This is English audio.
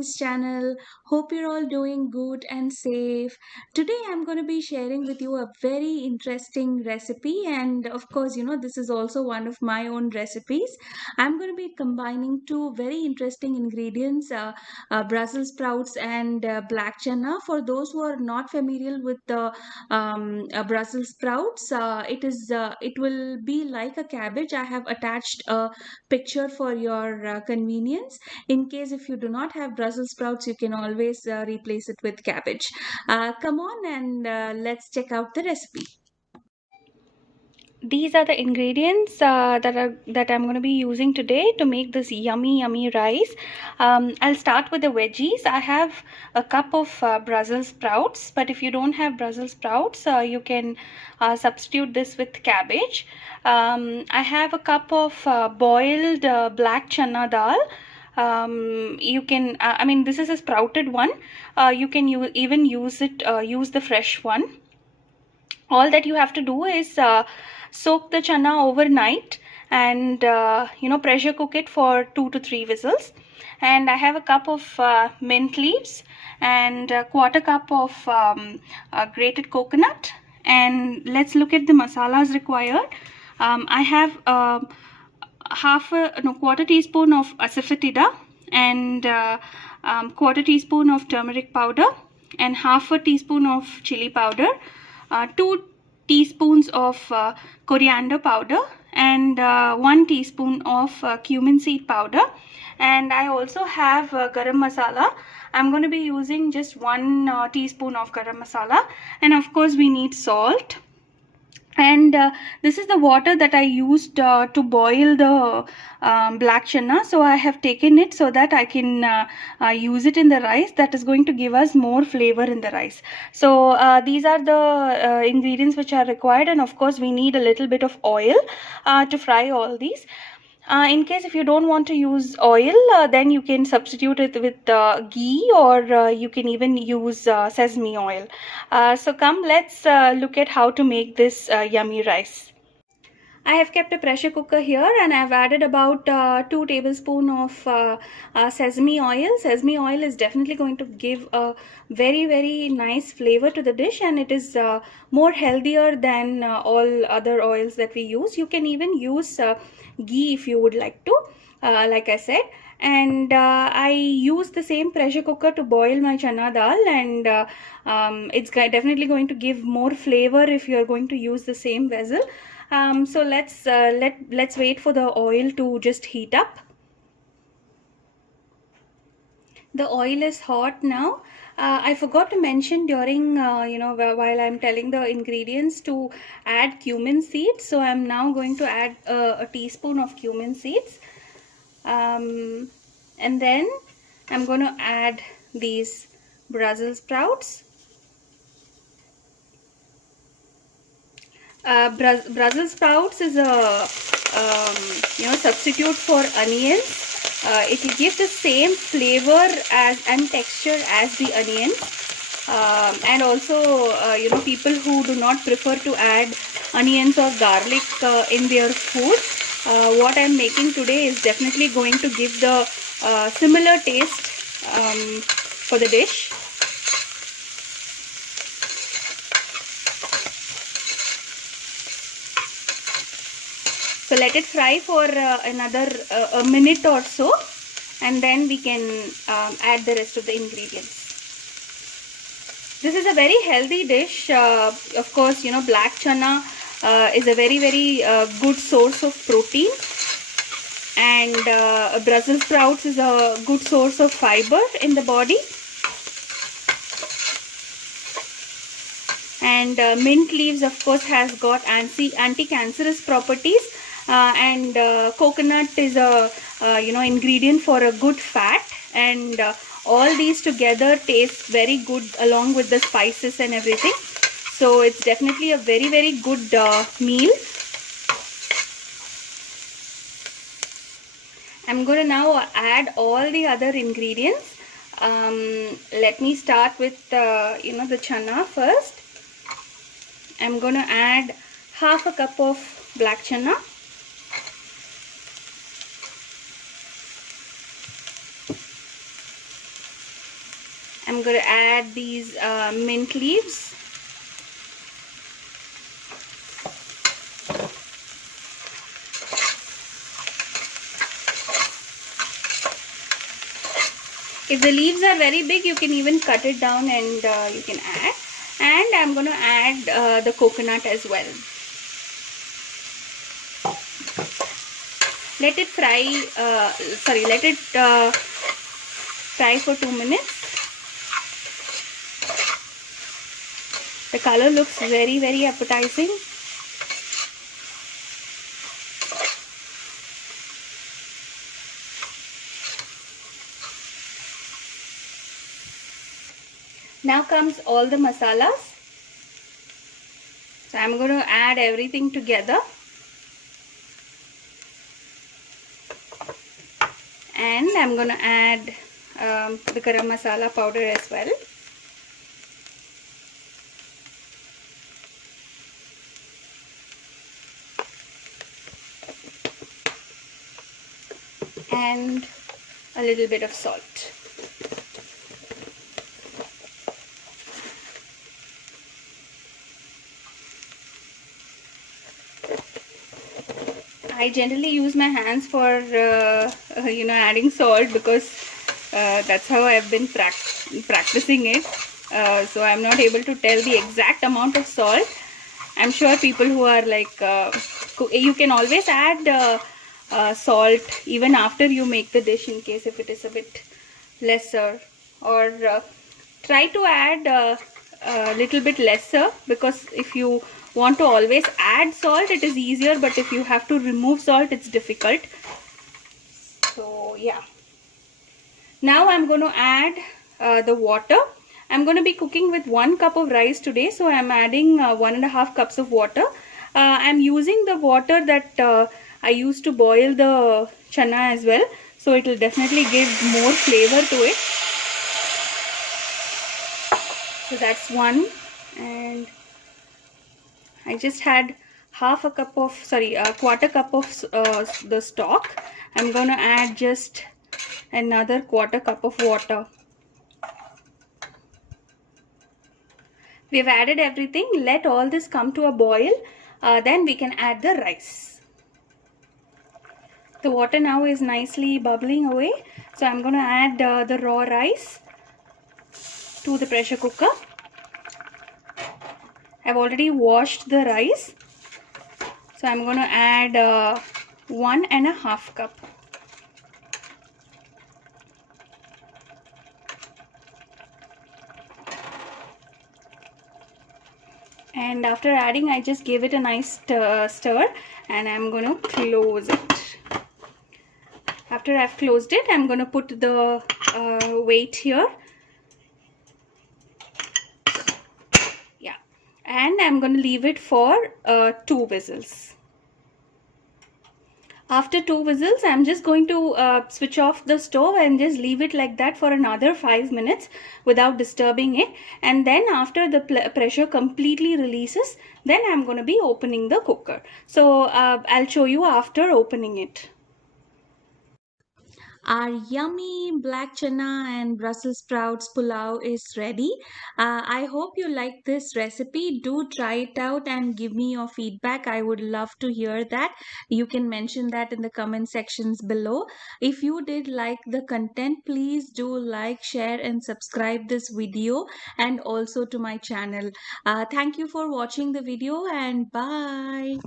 recipes channel. Hope you're all doing good and safe. Today I'm going to be sharing with you a very interesting recipe, and of course, this is also one of my own recipes. I'm going to be combining two very interesting ingredients, Brussels sprouts and black chana. For those who are not familiar with the Brussels sprouts, it will be like a cabbage. I have attached a picture for your convenience. In case if you do not have Brussels sprouts, you can always replace it with cabbage. Come on and let's check out the recipe. These are the ingredients that I'm going to be using today to make this yummy rice. I'll start with the veggies. I have a cup of Brussels sprouts, but if you don't have Brussels sprouts, you can substitute this with cabbage. I have a cup of boiled black chana dal. You can I mean, this is a sprouted one. You can even use the fresh one. All that you have to do is soak the chana overnight, and pressure cook it for 2 to 3 whistles. And I have a cup of mint leaves and a quarter cup of grated coconut. And let's look at the masalas required. I have quarter teaspoon of asafoetida, and quarter teaspoon of turmeric powder, and half a teaspoon of chili powder, 2 teaspoons of coriander powder, and 1 teaspoon of cumin seed powder. And I also have garam masala. I'm going to be using just 1 teaspoon of garam masala, and of course we need salt. And this is the water that I used to boil the black chana. So I have taken it so that I can use it in the rice. That is going to give us more flavor in the rice. So these are the ingredients which are required, and of course we need a little bit of oil to fry all these. In case if you don't want to use oil, then you can substitute it with ghee, or you can even use sesame oil. So come, let's look at how to make this yummy rice. I have kept a pressure cooker here, and I've added about 2 tablespoons of sesame oil. Sesame oil is definitely going to give a very nice flavor to the dish, and it is more healthier than all other oils that we use. You can even use ghee if you would like to, like I said. And I use the same pressure cooker to boil my chana dal, and it's definitely going to give more flavor if you are going to use the same vessel. So let's wait for the oil to just heat up. The oil is hot now. I forgot to mention during while I'm telling the ingredients to add cumin seeds. So I'm now going to add a teaspoon of cumin seeds, and then I'm going to add these Brussels sprouts. Brussels sprouts is a substitute for onions. It will give the same flavor as and texture as the onions. And also people who do not prefer to add onions or garlic in their food, what I'm making today is definitely going to give the similar taste for the dish. So let it fry for another a minute or so, and then we can add the rest of the ingredients. This is a very healthy dish. Of course, black chana is a very good source of protein, and Brussels sprouts is a good source of fiber in the body. And mint leaves, of course, has got anti-cancerous properties. And coconut is a ingredient for a good fat, and all these together taste very good along with the spices and everything. So it's definitely a very good meal. I'm going to now add all the other ingredients. Let me start with the chana first. I'm going to add half a cup of black chana. I'm going to add these mint leaves. If the leaves are very big, you can even cut it down and you can add. And I'm going to add the coconut as well. Let it fry, let it fry for 2 minutes. The color looks very, very appetizing. Now comes all the masalas. So I'm going to add everything together. And I'm going to add the garam masala powder as well. And a little bit of salt. I generally use my hands for adding salt, because that's how I've been practicing it. So I'm not able to tell the exact amount of salt. I'm sure people who are like you can always add salt even after you make the dish, in case if it is a bit lesser, or try to add a little bit lesser, because if you want to always add salt, it is easier, but if you have to remove salt, it's difficult. So yeah, now I'm going to add the water. I'm going to be cooking with 1 cup of rice today, so I'm adding 1.5 cups of water. I'm using the water that I used to boil the chana as well, so it will definitely give more flavor to it. So that's one, and I just had a quarter cup of the stock. I'm going to add just another quarter cup of water. We've added everything. Let all this come to a boil. Then we can add the rice. The water now is nicely bubbling away. So I'm going to add the raw rice to the pressure cooker. I've already washed the rice. So I'm going to add 1.5 cup. And after adding, I just gave it a nice stir, and I'm going to close it. After I've closed it, I'm going to put the weight here. Yeah, and I'm going to leave it for 2 whistles. After 2 whistles, I'm just going to switch off the stove and just leave it like that for another 5 minutes without disturbing it. And then after the pressure completely releases, then I'm going to be opening the cooker. So I'll show you after opening it. Our yummy black chana and Brussels sprouts pulao is ready. I hope you like this recipe. Do try it out and give me your feedback. I would love to hear that. You can mention that in the comment sections below. If you did like the content, please do like, share, and subscribe this video, and also to my channel. Thank you for watching the video, and bye.